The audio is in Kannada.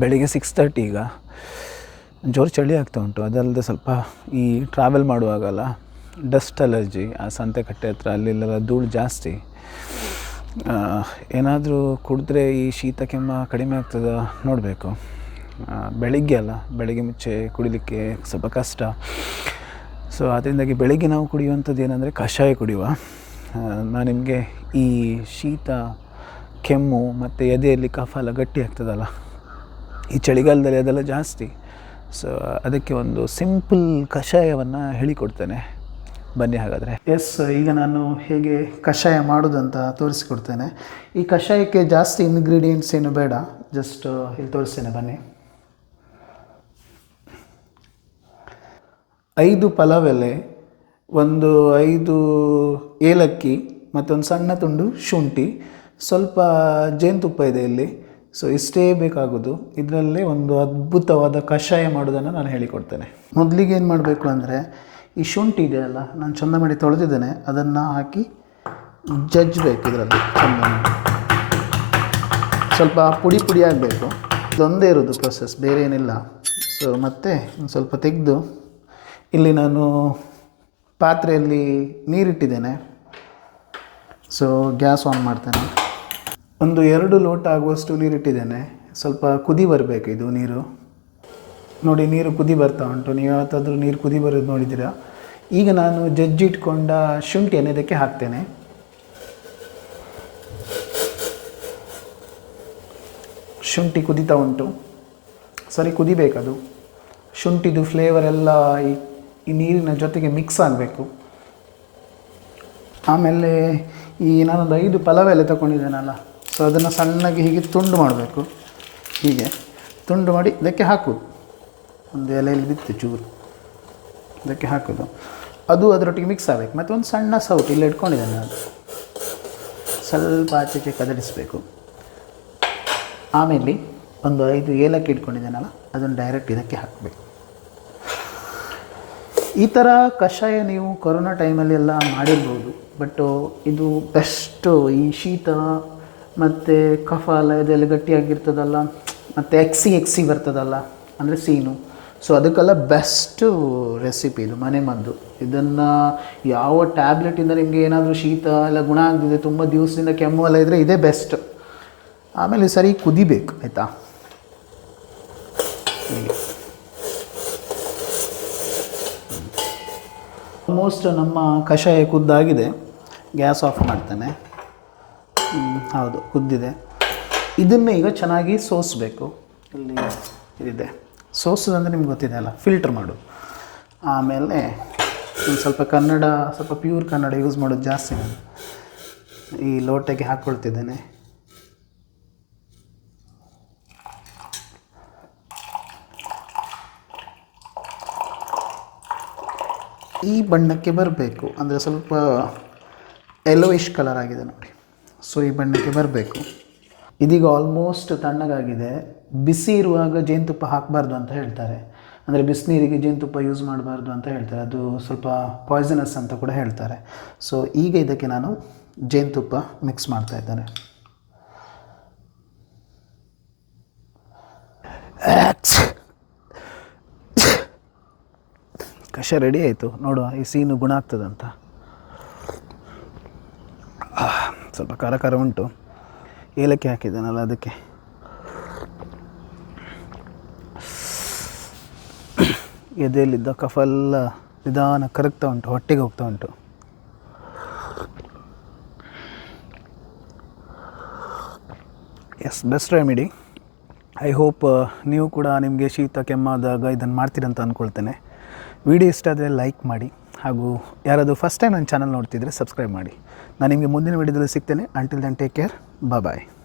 ಬೆಳಿಗ್ಗೆ ಸಿಕ್ಸ್ ತರ್ಟಿ ಈಗ ಜೋರು ಚಳಿ ಆಗ್ತಾ ಉಂಟು. ಅದಲ್ಲದೆ ಸ್ವಲ್ಪ ಈ ಟ್ರಾವೆಲ್ ಮಾಡುವಾಗಲ್ಲ ಡಸ್ಟ್ ಅಲರ್ಜಿ ಆ ಸಂತೆಕಟ್ಟೆ ಹತ್ರ ಅಲ್ಲಿಲ್ಲೆಲ್ಲ ಧೂಳು ಜಾಸ್ತಿ. ಏನಾದರೂ ಕುಡಿದ್ರೆ ಈ ಶೀತ ಕೆಮ್ಮ ಕಡಿಮೆ ಆಗ್ತದ ನೋಡಬೇಕು. ಬೆಳಿಗ್ಗೆ ಅಲ್ಲ, ಬೆಳಿಗ್ಗೆ ಮುಂಚೆ ಕುಡಿಲಿಕ್ಕೆ ಸ್ವಲ್ಪ ಕಷ್ಟ. ಸೊ ಅದರಿಂದಾಗಿ ಬೆಳಿಗ್ಗೆ ನಾವು ಕುಡಿಯುವಂಥದ್ದು ಏನಂದರೆ ಕಷಾಯ ಕುಡಿಯುವ. ನಾನು ನಿಮಗೆ ಈ ಶೀತ, ಕೆಮ್ಮು ಮತ್ತು ಎದೆಯಲ್ಲಿ ಕಫ ಎಲ್ಲ ಗಟ್ಟಿ ಆಗ್ತದಲ್ಲ? ಈ ಚಳಿಗಾಲದಲ್ಲಿ ಅದೆಲ್ಲ ಜಾಸ್ತಿ. ಸೊ ಅದಕ್ಕೆ ಒಂದು ಸಿಂಪಲ್ ಕಷಾಯವನ್ನು ಹೇಳಿಕೊಡ್ತೇನೆ. ಬನ್ನಿ ಹಾಗಾದರೆ. ಎಸ್ ಈಗ ನಾನು ಹೇಗೆ ಕಷಾಯ ಮಾಡೋದಂತ ತೋರಿಸಿಕೊಡ್ತೇನೆ. ಈ ಕಷಾಯಕ್ಕೆ ಜಾಸ್ತಿ ಇಂಗ್ರೀಡಿಯೆಂಟ್ಸ್ ಏನು ಬೇಡ. ಜಸ್ಟ್ ಇಲ್ಲಿ ತೋರಿಸ್ತೇನೆ, ಬನ್ನಿ. ಐದು ಪಲಾವ್ ಎಲೆ ಒಂದು ಐದು ಏಲಕ್ಕಿ, ಮತ್ತೊಂದು ಸಣ್ಣ ತುಂಡು ಶುಂಠಿ, ಸ್ವಲ್ಪ ಜೇನುತುಪ್ಪ ಇದೆ ಇಲ್ಲಿ. ಸೊ ಇಷ್ಟೇ ಬೇಕಾಗೋದು. ಇದರಲ್ಲೇ ಒಂದು ಅದ್ಭುತವಾದ ಕಷಾಯ ಮಾಡೋದನ್ನು ನಾನು ಹೇಳಿಕೊಡ್ತೇನೆ. ಮೊದಲಿಗೆ ಏನು ಮಾಡಬೇಕು ಅಂದರೆ, ಈ ಶುಂಠಿ ಇದೆಯಲ್ಲ ನಾನು ಚಂದ ಮಾಡಿ ತೊಳೆದಿದ್ದೇನೆ. ಅದನ್ನು ಹಾಕಿ ಜಜ್ಜಬೇಕು ಇದರಲ್ಲಿ, ಚಂದ ಸ್ವಲ್ಪ ಪುಡಿ ಪುಡಿ ಆಗಬೇಕು. ಇದೊಂದೇ ಇರೋದು ಪ್ರೊಸೆಸ್ ಬೇರೆ ಏನಿಲ್ಲ ಸೊ ಮತ್ತೆ ಒಂದು ಸ್ವಲ್ಪ ತೆಗೆದು, ಇಲ್ಲಿ ನಾನು ಪಾತ್ರೆಯಲ್ಲಿ ನೀರಿಟ್ಟಿದ್ದೇನೆ. ಸೊ ಗ್ಯಾಸ್ ಆನ್ ಮಾಡ್ತೇನೆ. ಒಂದು ಎರಡು ಲೋಟ ಆಗುವಷ್ಟು ನೀರಿಟ್ಟಿದ್ದೇನೆ. ಸ್ವಲ್ಪ ಕುದಿ ಬರಬೇಕು ಇದು ನೀರು. ನೋಡಿ, ನೀರು ಕುದಿ ಬರ್ತಾ ಉಂಟು. ನೀವು ಯಾವತ್ತಾದರೂ ನೀರು ಕುದಿ ಬರೋದು ನೋಡಿದ್ದೀರಾ? ಈಗ ನಾನು ಜಜ್ಜಿಟ್ಕೊಂಡ ಶುಂಠಿಯನ್ನು ಇದಕ್ಕೆ ಹಾಕ್ತೇನೆ. ಶುಂಠಿ ಕುದಿತಾ ಉಂಟು. ಸರಿ, ಕುದಿಬೇಕದು. ಶುಂಠಿದು ಫ್ಲೇವರ್ ಎಲ್ಲ ಈ ಈ ನೀರಿನ ಜೊತೆಗೆ ಮಿಕ್ಸ್ ಆಗಬೇಕು. ಆಮೇಲೆ ಈ ನಾನೊಂದು ಐದು ಪಲಾವೆಲೆ ತಗೊಂಡಿದ್ದೇನಲ್ಲ ಸೊ ಅದನ್ನು ಸಣ್ಣಗೆ ಹೀಗೆ ತುಂಡು ಮಾಡಬೇಕು. ಹೀಗೆ ತುಂಡು ಮಾಡಿ ಇದಕ್ಕೆ ಹಾಕೋದು. ಒಂದು ಎಲೆಯಲ್ಲಿ ಬಿತ್ತು ಚೂರು. ಇದಕ್ಕೆ ಹಾಕೋದು. ಅದು ಅದರೊಟ್ಟಿಗೆ ಮಿಕ್ಸ್ ಆಗಬೇಕು. ಮತ್ತು ಒಂದು ಸಣ್ಣ ಸೌಟ್ ಇಲ್ಲಿ ಇಟ್ಕೊಂಡಿದ್ದೇನೆ ನಾನು. ಸ್ವಲ್ಪ ಆಚೆಗೆ ಕದಡಿಸಬೇಕು ಆಮೇಲೆ ಒಂದು ಐದು ಏಲಕ್ಕಿ ಇಟ್ಕೊಂಡಿದ್ದೇನಲ್ಲ, ಅದನ್ನು ಡೈರೆಕ್ಟ್ ಇದಕ್ಕೆ ಹಾಕಬೇಕು. ಈ ಥರ ಕಷಾಯ ನೀವು ಕೊರೋನಾ ಟೈಮಲ್ಲೆಲ್ಲ ಮಾಡಿರ್ಬೋದು. ಬಟ್ ಇದು ಬೆಸ್ಟು ಈ ಶೀತ, ಮತ್ತು ಕಫ ಎಲ್ಲ ಇದೆಲ್ಲ ಗಟ್ಟಿಯಾಗಿರ್ತದಲ್ಲ, ಮತ್ತು ಎಕ್ಸಿ ಎಕ್ಸಿ ಬರ್ತದಲ್ಲ, ಅಂದರೆ ಸೀನು. ಸೊ ಅದಕ್ಕೆಲ್ಲ ಬೆಸ್ಟು ರೆಸಿಪಿ ಇದು, ಮನೆ ಮದ್ದು. ಇದನ್ನು ಯಾವ ಟ್ಯಾಬ್ಲೆಟಿಂದ ನಿಮಗೆ ಏನಾದರೂ ಶೀತ ಎಲ್ಲ ಗುಣ ಆಗ್ತಿದೆ, ತುಂಬ ದಿವಸದಿಂದ ಕೆಮ್ಮು ಎಲ್ಲ ಇದ್ದರೆ ಇದೇ ಬೆಸ್ಟ್ ಆಮೇಲೆ ಸರಿ ಕುದಿಬೇಕು, ಆಯಿತಾ? ಆಲ್ಮೋಸ್ಟ್ ನಮ್ಮ ಕಷಾಯ ಕುದ್ದಾಗಿದೆ. ಗ್ಯಾಸ್ ಆಫ್ ಮಾಡ್ತೇನೆ. ಹೌದು, ಕುದ್ದಿದೆ. ಇದನ್ನು ಈಗ ಚೆನ್ನಾಗಿ ಸೋಸಬೇಕು. ಇಲ್ಲಿ ಇದಿದೆ. ಸೋಸೋದಂದ್ರೆ ನಿಮ್ಗೆ ಗೊತ್ತಿದೆ ಅಲ್ಲ, ಫಿಲ್ಟ್ರ್ ಮಾಡು. ಆಮೇಲೆ ಒಂದು ಸ್ವಲ್ಪ ಕನ್ನಡ, ಸ್ವಲ್ಪ ಪ್ಯೂರ್ ಕನ್ನಡ ಯೂಸ್ ಮಾಡೋದು ಜಾಸ್ತಿ ನಾನು. ಈ ಲೋಟಕ್ಕೆ ಹಾಕ್ಕೊಳ್ತಿದ್ದೇನೆ. ಈ ಬಣ್ಣಕ್ಕೆ ಬರಬೇಕು. ಅಂದರೆ ಸ್ವಲ್ಪ ಎಲ್ಲೋಯಿಶ್ ಕಲರ್ ಆಗಿದೆ ನೋಡಿ. ಸೊ ಈ ಬಣ್ಣಕ್ಕೆ ಬರಬೇಕು. ಇದೀಗ ಆಲ್ಮೋಸ್ಟ್ ತಣ್ಣಗಾಗಿದೆ. ಬಿಸಿ ಇರುವಾಗ ಜೇನುತುಪ್ಪ ಹಾಕಬಾರ್ದು ಅಂತ ಹೇಳ್ತಾರೆ. ಅಂದರೆ ಬಿಸಿನೀರಿಗೆ ಜೇನುತುಪ್ಪ ಯೂಸ್ ಮಾಡಬಾರ್ದು ಅಂತ ಹೇಳ್ತಾರೆ. ಅದು ಸ್ವಲ್ಪ ಪಾಯ್ಸನಸ್ ಅಂತ ಕೂಡ ಹೇಳ್ತಾರೆ. ಸೊ ಈಗ ಇದಕ್ಕೆ ನಾನು ಜೇನುತುಪ್ಪ ಮಿಕ್ಸ್ ಮಾಡ್ತಾ ಇದ್ದೇನೆ. ಕಷ ರೆಡಿ ಆಯಿತು. ನೋಡುವ, ಈ ಸೀನು ಗುಣ ಆಗ್ತದಂತ. ಸ್ವಲ್ಪ ಖಾರ ಖಾರ ಉಂಟು. ಏಲಕ್ಕಿ ಹಾಕಿದ್ದಾನಲ್ಲ ಅದಕ್ಕೆ. ಎದೆಯಲ್ಲಿದ್ದ ಕಫ ಎಲ್ಲ ನಿಧಾನ ಕರಗ್ತಾ ಉಂಟು, ಹೊಟ್ಟೆಗೆ ಹೋಗ್ತಾ ಉಂಟು. Yes best remedy I hope ನೀವು ಕೂಡ ನಿಮಗೆ ಶೀತ ಕೆಮ್ಮಾದಾಗ ಇದನ್ನು ಮಾಡ್ತೀರಂತ ಅಂದ್ಕೊಳ್ತೇನೆ ವಿಡಿಯೋ ಇಷ್ಟ ಆದರೆ ಲೈಕ್ ಮಾಡಿ ಹಾಗೂ ಯಾರಾದರೂ ಫಸ್ಟ್ ಟೈಮ್ ನನ್ನ ಚಾನಲ್ ನೋಡ್ತಿದ್ರೆ ಸಬ್ಸ್ಕ್ರೈಬ್ ಮಾಡಿ. ನಾನು ನಿಮಗೆ ಮುಂದಿನ ವಿಡಿಯೋದಲ್ಲಿ ಸಿಗ್ತೇನೆ. Until then take care bye